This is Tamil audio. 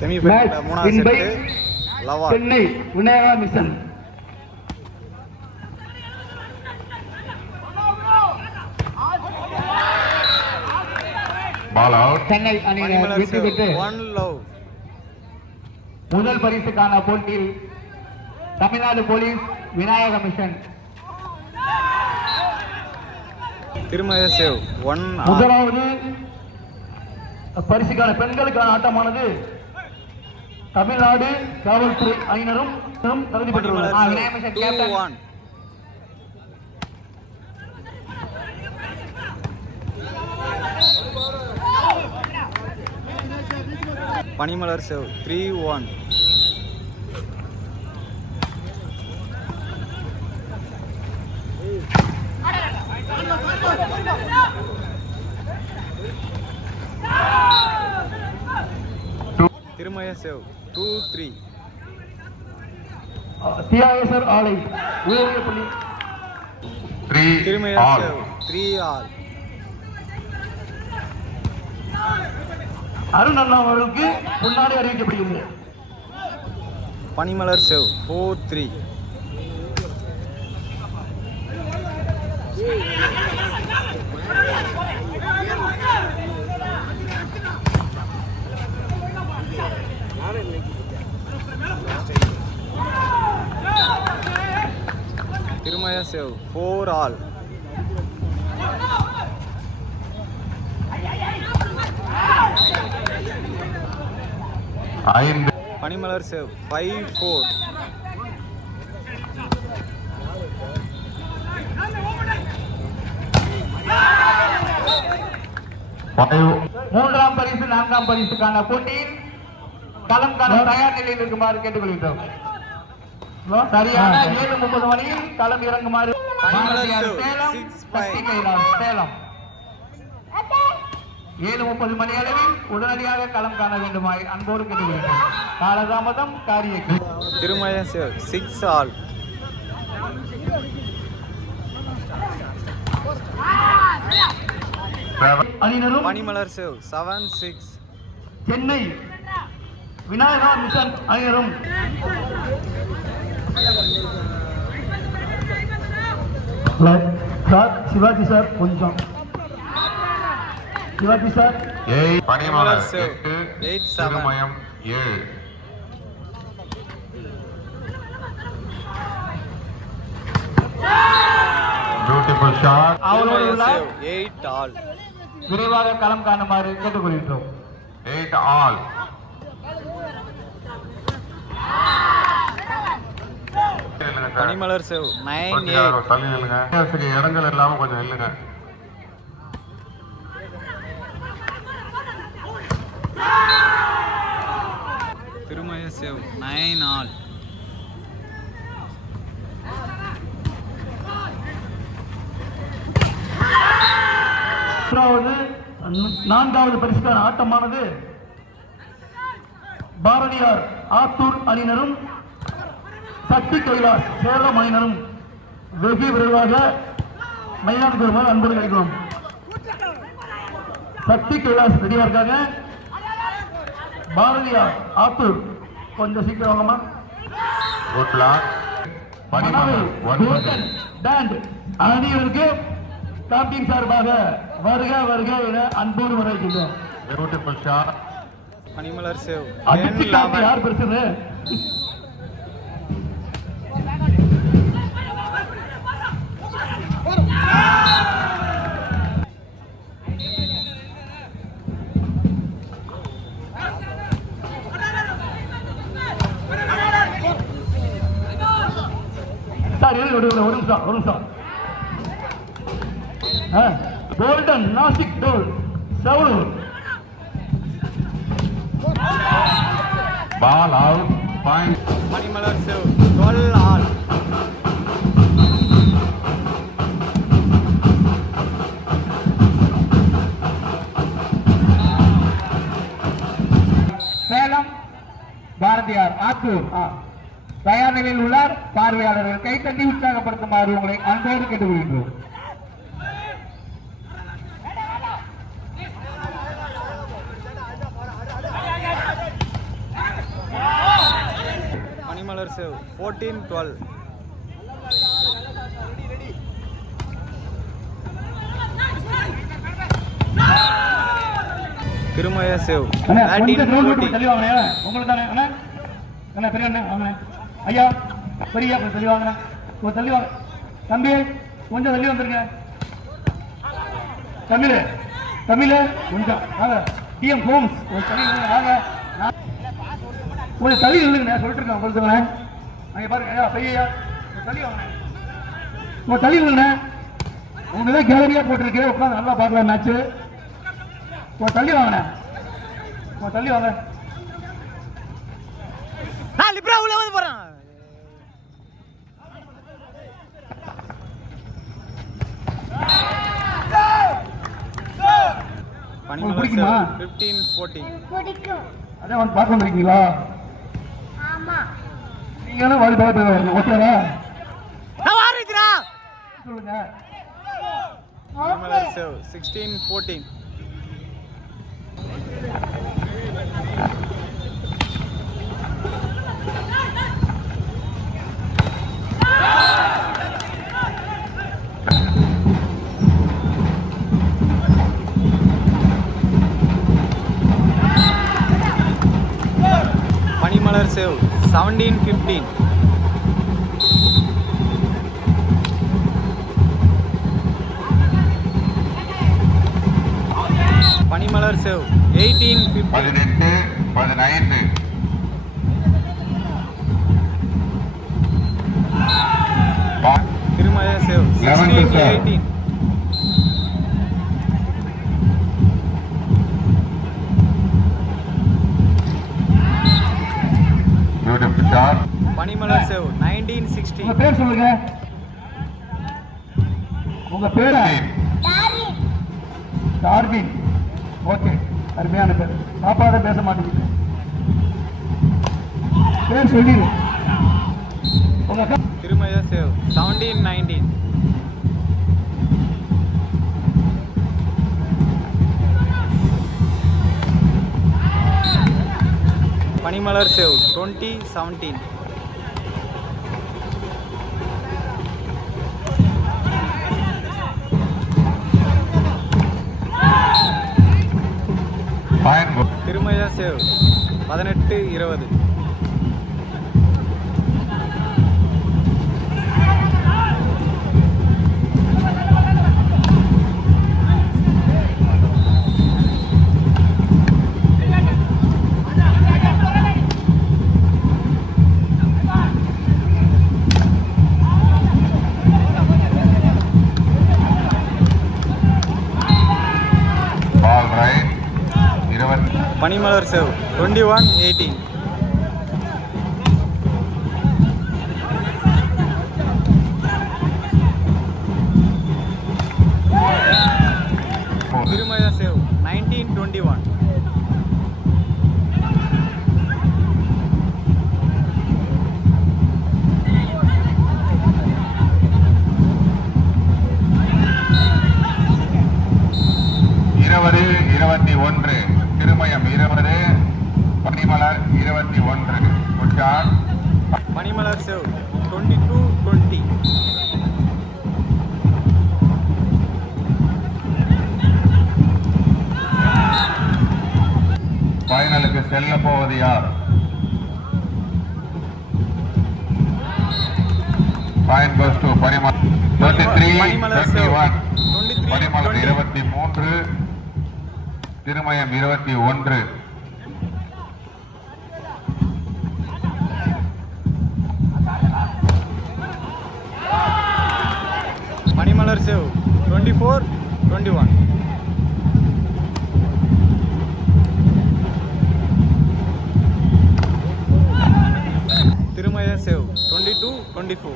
செமிஃபைனல் மூணாவது செட் லவா சென்னை விநாயகா மிஷன். சென்னை அணியினர் வெற்றி பெற்று முதல் பரிசுக்கான போட்டியில் தமிழ்நாடு போலீஸ் விநாயக மிஷன் முதலாவது பரிசுக்கான பெண்களுக்கான ஆட்டமானது தமிழ்நாடு காவல்துறை அணியினரும் தகுதி பெற்றுள்ளனர். பனிமலர் சேவ் 3-1. திருமய சேவ் 2-3. தியாகேசர் ஆலை உயர்நிலைப்பள்ளி திருமய சேவ் 3-all. அருண் அண்ணா அவர்களுக்கு முன்னாடி அறிவிக்கப்படுகிறது. Panimalar serve 4-3. Thirumaya serve 4-all. Panimalar serve 5-4. மூன்றாம் பரிசு நான்காம் பரிசுக்கான போட்டியில் களம் காண தயார் நிலையில் இருக்குமாறு கேட்டுக்கொள்கிறோம். சரியான 7:30 மணியில் களம் இறங்குமாறு சேலம் 7:30 மணி அளவில் உடனடியாக களம் காண வேண்டுமாய் அன்போடு கேட்டுக்கொள்கிறோம். காலதாமதம் காரியக்கு. திருமய சேவ் 6-all. அணியினரும் பனிமலர் சேவ் 7-6. சென்னை விநாயகா மிஷன் அணியினரும் சார் சிவாஜி சார் கொஞ்சம் Sivaji sir Panimalar serve 8-7. Beautiful shot. அவரோட 8-all. விரைவாக களம் காணுமாறு கேட்டுக்கொள்கிறோம். 8-all. பனிமலர் சேவ் 9-8. தள்ளி நில்லுங்க. இடங்கள் இல்லாம கொஞ்சம் நில்லுங்க. Thirumaya serve 9-all. நான்காவது பரிசுக்கான ஆட்டமானது பாரதியார் ஆத்தூர் அணியினரும் சக்தி கைலாஸ் சேலம் அணியினரும் வெகு விரைவாக மைதானத்துக்கு வருமாறு அன்போடு கிடைக்கும். சக்தி கைலாஸ் ரெடியாக பாரதியார் ஆத்தூர் கொஞ்சம் சீக்கிரம் வாங்கம்மா. அணியினருக்கு கேப்டன் சார்பாக வருக வருக என அன்போடு வரவேற்கின்றோம். பனிமலர் சேவ் யார் பெருசு சார் ஒரு நிமிஷம் கோல்டன் நாசிக் டோல் சவுலூர் ball out. Point. Manimalar serve 12-all. Salem Bharathiyar Attur தயார் நிலையில் உள்ளார். பார்வையாளர்கள் கைத்தட்டி உற்சாகப்படுத்துமாறு உங்களை அன்போடு கேட்டுக்கொள்கின்றோம். பனிமலர் சேவ் 14-12. திருமய சேவ் அண்ணா கொஞ்சம் கிரவுண்ட் விட்டு 13-14. தள்ளி வாங்க உங்களுக்கு தானே அண்ணா அண்ணா பெரிய அண்ணா வாங்க ஐயா பெரிய கொஞ்சம் தள்ளி வாங்க கொஞ்சம் தள்ளி வாங்க தம்பி கொஞ்சம் தள்ளி வந்துருங்க தமிழ் தமிழ் கொஞ்சம் வாங்க டிஎம் ஹோம்ஸ் ஒரு தள்ளி வாங்க கொஞ்சம் தள்ளி இல்லைங்கண்ணே சொல்லிட்டு இருக்கேன் உங்களுக்கு அங்கே பாருங்க ஐயா பையா தள்ளி வாங்க கொஞ்சம் தள்ளி இல்லைங்கண்ணே உங்களுக்கு தான் கேலரியா போட்டிருக்கு உட்காந்து நல்லா பார்க்கலாம் மேட்ச்சு கொஞ்சம் தள்ளி வாங்கண்ணே கொஞ்சம் தள்ளி வாங்க லிப்ரா உள்ள வந்து போறான். உங்களுக்கு பிடிக்குமா? 15-14. அதான் வந்து பார்க்க வந்திருக்கீங்களா நீங்களும் வாலி பார்த்து வரணும் ஓகேவா சொல்லுங்க பனிமலர் சேவ் 16-14. பனிமலர் சேவ் 17-15. பனிமலர் save 18-15. 18-15. திருமய save 16-18. Beautiful shot. Panimalar save உங்க 19-16. பேர் சொல்லுங்க உங்க பேரு டார்வின் ஓகே அருமையான பேர் பாப்பாத பேச மாட்டேங்குது பேர் சொல்லிடு உங்க Thirumaya serve 17-19. Panimalar serve 20-17. Fine goal. Thirumaya serve 18-20. Ball right. 20. Panimalar serve 21-18. Thirumaya serve 19-21. இருபது 21. Thirumayam 20. Panimalar 21. Good shot. Panimalar serve 22-20. ஃபைனலுக்கு செல்ல போவது யார்? Fine goes to Panimalar 33-21. Panimalar 23. Thirumayam 21. Panimalar serve 24-21. Thirumaya serve 22-24.